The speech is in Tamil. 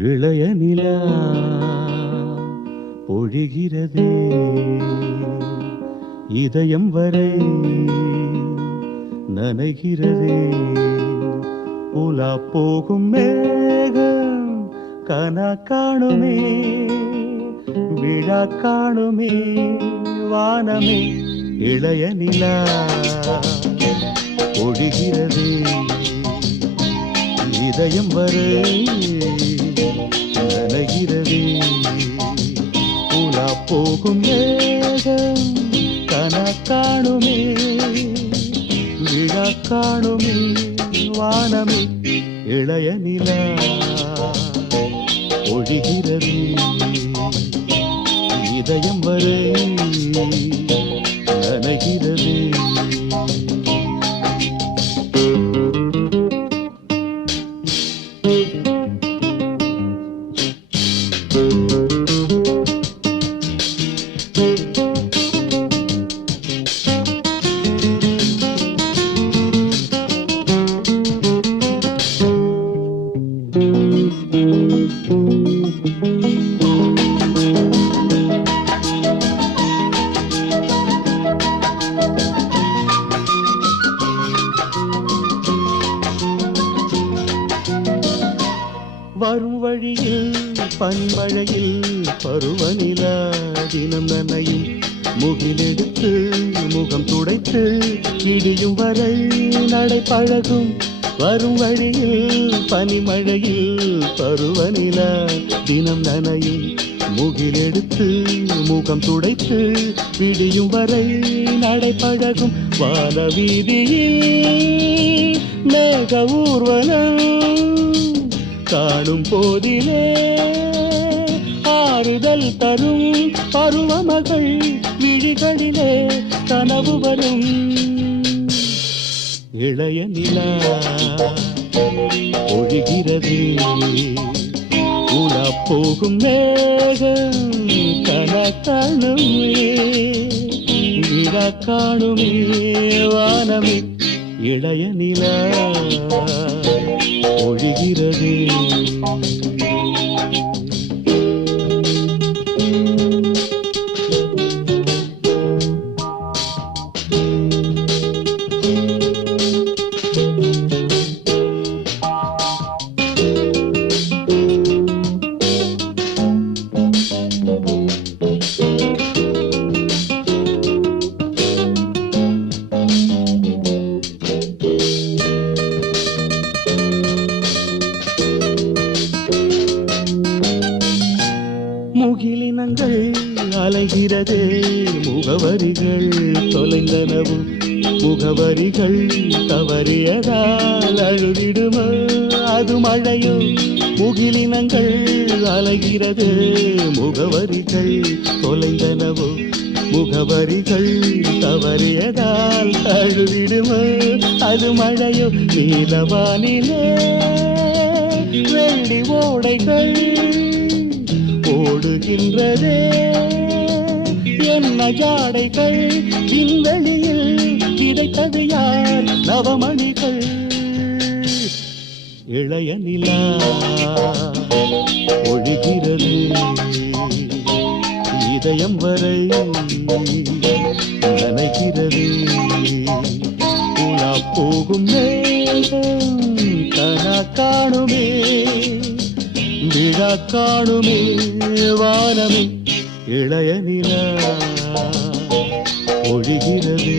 இளைய நிலா பொழிகிறதே இதயம் வரை நனைகிறதே உலா போகும் மேகம் கனா காணுமே விழா காணுமே வானமே இளைய நிலா பொழிகிறதே இதயம் வரை நனைகிறதே உலா போகும் மேகம் கனா காணுமே விழா காணுமே வானமே இளைய நிலா ஒழிகிறது இதயம் வரை நனைகிறது வரும் வழியில் பனிமழையில் பருவநிலா தினம் நனையும் முகிலெடுத்து முகம் துடைத்து இடியும் வரை நடை பழகும் வரும் வழியில் பனிமழையில் பருவநிலா தினம் நனையும் முகிலெடுத்து முகம் துடைத்து விடியும் வரை நடை பழகும் வான வீதியில் மேக ஊர்வலம் காணும் போதிலே ஆறுதல் தரும் பருவமகள் விழிகளிலே கனவு வரும் இளைய நிலா ஒழிகிறது உலா போகும் மேகம் கனா காணுமே விழா காணுமே வானமே இளைய நிலா ஒழிகிறது முகிலினங்கள் அலைகிறதே முகவரிகள் தொலைந்தனவும் முகவரிகள் தவறியதால் அழுதிடுமோ அது மழையோ முகிலினங்கள் அலைகிறதே முகவரிகள் தொலைந்தனவோ முகவரிகள் தவறியதால் அழுதிடுமோ அது மழையோ நீலவானிலே வெள்ளி ஓடைகள் ஓடுகின்றதே என்ன ஜாடைகள் விண்வெளியில் கிடைத்தது யார் நவமணிகள் இளைய நிலா ஒழிகிறது இதயம் வரை நனைகிறது உலா போகும் மேகம் கனா காணுமே விழா காணுமே வானமே இளைய நிலா ஒழிகிறது